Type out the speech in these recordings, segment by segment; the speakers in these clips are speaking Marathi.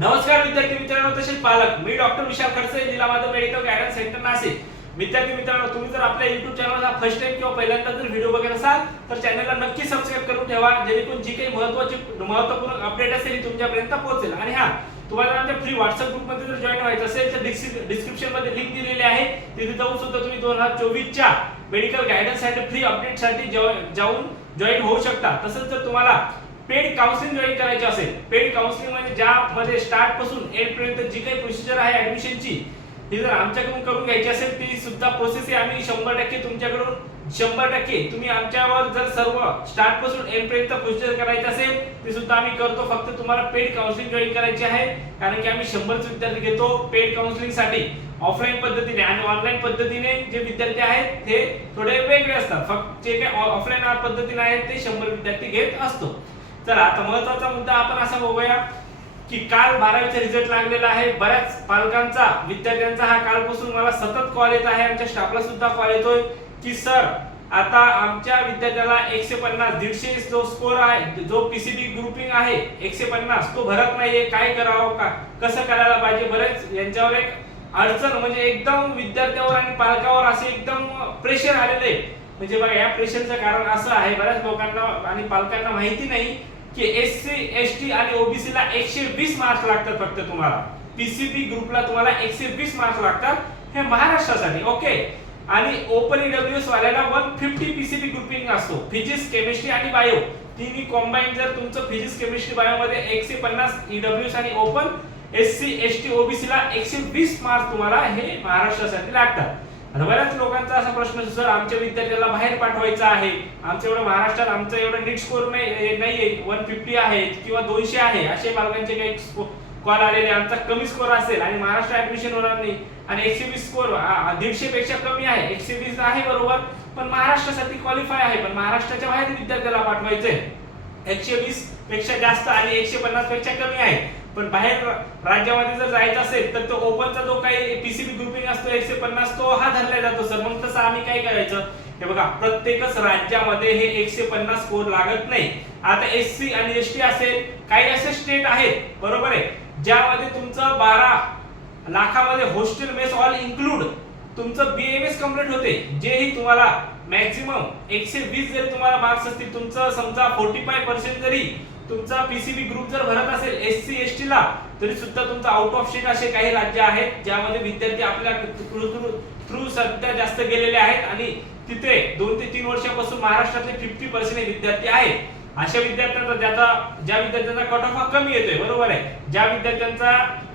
नमस्कार विद्यार्थी मित्रांनो तसेच पालक. मी डॉक्टर विशाल खडसे जिल्हा Madhav medical guidance centre Nashik. विद्यार्थी मित्रांनो तुम्ही जर आपल्या युट्यूब चॅनलला फर्स्ट टाइम किंवा पहिल्यांदा जर व्हिडिओ बघत असाल तर चॅनलला नक्की सबस्क्राईब करून ठेवा जेणेकरून जी काही महत्वाची महत्त्वपूर्ण अपडेट असेल ती तुमच्यापर्यंत पोहोचेल. आणि हा तुम्हाला आमच्या फ्री व्हॉट्सअप ग्रुपमध्ये जर जॉईन व्हायचं असेल तर डिस्क्रिप्शनमध्ये लिंक दिलेली आहे. तिथे जाऊन सुद्धा तुम्ही दोन हजार चोवीसच्या मेडिकल गायडन्ससाठी फ्री अपडेटसाठी जाऊन जॉईन होऊ शकता. तसंच जर तुम्हाला पेड काउन्सिलिंग जॉईन करायची असेल पेड काउन्सिलिंग म्हणजे ज्यामध्ये स्टार्टपासून एंड पर्यंत जी काही प्रोसिजर आहे ऍडमिशनची ती जर आमच्याकडून करून घ्यायची असेल ती सुद्धा प्रोसेस आहे आम्ही शंभर टक्के तुमच्याकडून शंभर टक्के तुम्ही आमच्यावर जर सर्व स्टार्टपासून एंड पर्यंत प्रोसिजर करायची असेल ती सुद्धा आम्ही करतो. फक्त तुम्हाला पेड काउन्सिलिंग जॉईन करायची आहे कारण की आम्ही शंभरच विद्यार्थी घेतो पेड काउन्सिलिंगसाठी. ऑफलाईन पद्धतीने आणि ऑनलाईन पद्धतीने जे विद्यार्थी आहेत ते थोडे वेगळे असतात. फक्त जे काही ऑफलाईन पद्धतीने आहेत ते शंभर विद्यार्थी घेत असतो. चला आता महत्त्वाचा मुद्दा आपण असा बघूया की काल बारावीचा रिझल्ट लागलेला आहे. बऱ्याच पालकांचा विद्यार्थ्यांचा हा कालपासून मला सतत कॉल येत आहे. आमच्या स्टाफला सुद्धा कॉल येतोय की सर आता आमच्या विद्यार्थ्याला एकशे पन्नास दीडशे जो स्कोर आहे जो पीसीबी ग्रुपिंग आहे एकशे पन्नास तो भरत नाहीये. काय करावं का? कसं करायला पाहिजे? बरेच यांच्यावर एक अडचण म्हणजे एकदम विद्यार्थ्यावर आणि पालकावर असे एकदम प्रेशर आलेले. म्हणजे बघा या प्रेशरचं कारण असं आहे. बऱ्याच लोकांना आणि पालकांना माहिती नाही. की एस सी एस टी आणि ओबीसी ला एकशे वीस मार्क्स लागतात फक्त तुम्हाला. पीसीबी ग्रुपला तुम्हाला एकशे वीस मार्क्स लागतात हे महाराष्ट्रासाठी ओके आणि ओपन ईडब्ल्यूएस वाल्याला वन फिफ्टी पीसीबी ग्रुपिंग असतो. फिजिक्स केमिस्ट्री आणि बायो तिन्ही कॉम्बाईन जर तुमचं फिजिक्स केमिस्ट्री बायो मध्ये एकशे पन्नास ईडब्ल्यूएस आणि open S C S T OBC ला एकशे वीस मार्क्स तुम्हाला हे महाराष्ट्रासाठी लागतात. आता बऱ्याच लोकांचा असा प्रश्न सर आमच्या विद्यार्थ्याला बाहेर पाठवायचा आहे. आमच्या एवढं महाराष्ट्रात आमचं एवढं नीट स्कोर नाही नाहीये. वन फिफ्टी आहे किंवा दोनशे आहे असे पालकांचे काही कॉल आलेले. आमचा कमी स्कोर असेल आणि महाराष्ट्र ऍडमिशन होणार नाही. आणि एकशे वीस स्कोर दीडशे पेक्षा कमी आहे. एकशे वीस आहे बरोबर पण महाराष्ट्रासाठी क्वालिफाय आहे. पण महाराष्ट्राच्या बाहेर विद्यार्थ्याला पाठवायचंय. एकशे वीसपेक्षा जास्त आणि एकशे पन्नासपेक्षा कमी आहे. पण बाहेर राज्यामध्ये जर जायचं असेल तर तो ओपनचा जो पीसीबी ग्रुपिंग असतो एकशे पन्नास तो हा धरला जातो सर मग तसं आम्ही काय करायचं? हे बघा प्रत्येकच राज्यामध्ये हे एकशे पन्नास स्कोर लागत नाही. आता एस सी आणि एस टी असेल काही असे स्टेट आहेत बरोबर आहे ज्यामध्ये तुमचं बारा लाखामध्ये हॉस्टेल मेस ऑल इन्क्लूड तुमचं बीएमएस कंप्लीट होते. जेही तुम्हाला मॅक्झिमम एकशे वीस जरी तुम्हाला मार्क्स असतील तुमचं समजा फोर्टी फाय पर्सेंट जरी तुमचा पीसीबी ग्रुप जर भरत असेल एस सी एस टी ला तरी सुद्धा तुमचा आउट ऑफ स्टेट असे काही राज्य आहेत ज्यामध्ये विद्यार्थी आपल्या थ्रू सध्या जास्त गेलेले आहेत आणि तिथे दोन ते तीन वर्षापासून महाराष्ट्रातले फिफ्टी पर्सेंट विद्यार्थी आहेत. अशा विद्यार्थ्यांचा ज्याचा ज्या विद्यार्थ्यांचा कट ऑफ हा कमी येतोय बरोबर आहे. ज्या विद्यार्थ्यांचा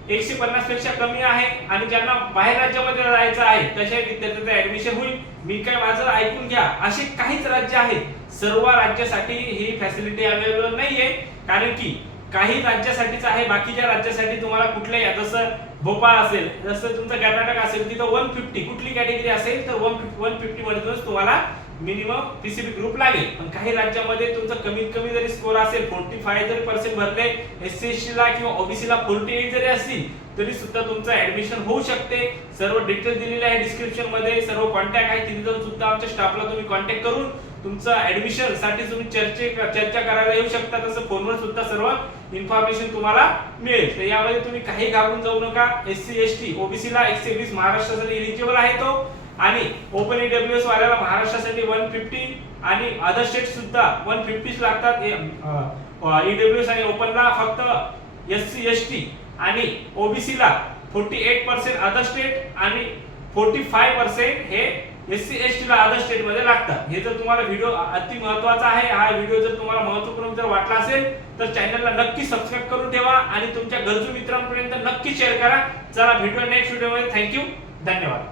एकशे पन्नासपेक्षा कमी आहे आणि ज्यांना बाहेर राज्यामध्ये जायचं आहे तशा विद्यार्थ्यांचं ऍडमिशन होईल. मी काय माझं ऐकून घ्या. असे काहीच राज्य आहेत. सर्व राज्यासाठी ही फॅसिलिटी अवेलेबल नाहीये. कारण की काही राज्यासाठीच आहे बाकीच्या राज्यासाठी तुम्हाला कुठल्याही जसं भोपाळ असेल जसं तुमचं कर्नाटक असेल तिथं वन फिफ्टी कुठली कॅटेगरी असेल तर वन फिफ्टी वन फिफ्टी मधूनच तुम्हाला मिनिमम पीसीबी ग्रुप लागेल. पण काही राज्यामध्ये तुमचं कमीत कमी जरी स्कोर असेल फोर्टी फाय जरी पर्सेंट भरले एस सी ला किंवा ओबीसी ला फोर्टी एट जरी असतील तरी सुद्धा तुमचं ऍडमिशन होऊ शकते. सर्व डिटेल दिलेले आहे डिस्क्रिप्शनमध्ये. सर्व कॉन्टॅक्ट आहे. तिथे जाऊन सुद्धा आमच्या स्टाफला तुम्ही कॉन्टॅक्ट करून तुमचं ऍडमिशनसाठी तुम्ही चर्चे चर्चा करायला येऊ शकता. तसं फोनवर सुद्धा सर्व इन्फॉर्मेशन तुम्हाला मिळेल. तर यामध्ये तुम्ही काही घाबरून जाऊ नका. S C S T OBC ला एकशे वीस महाराष्ट्रासाठी इलिजिबल आहे तो. आणि ओपन ईडब्ल्यू एस वाल्याला महाराष्ट्रासाठी वन फिफ्टी आणि अदर स्टेट सुद्धा वन फिफ्टीच लागतात. ईडब्ल्यू एस आणि ओपनला फक्त एस सी एस टी आणि ओबीसी ला forty eight percent other state आणि फोर्टी फाय पर्सेंट हे एस सी एस टी ला अदर स्टेटमध्ये लागतात. हे जर तुम्हाला व्हिडिओ अति महत्त्वाचा आहे हा व्हिडिओ जर तुम्हाला महत्त्वपूर्ण जर वाटला असेल तर चॅनलला नक्की सबस्क्राईब करून ठेवा आणि तुमच्या गरजू मित्रांपर्यंत नक्की शेअर करा. चला भेटूया नेक्स्ट व्हिडिओमध्ये थँक्यू धन्यवाद.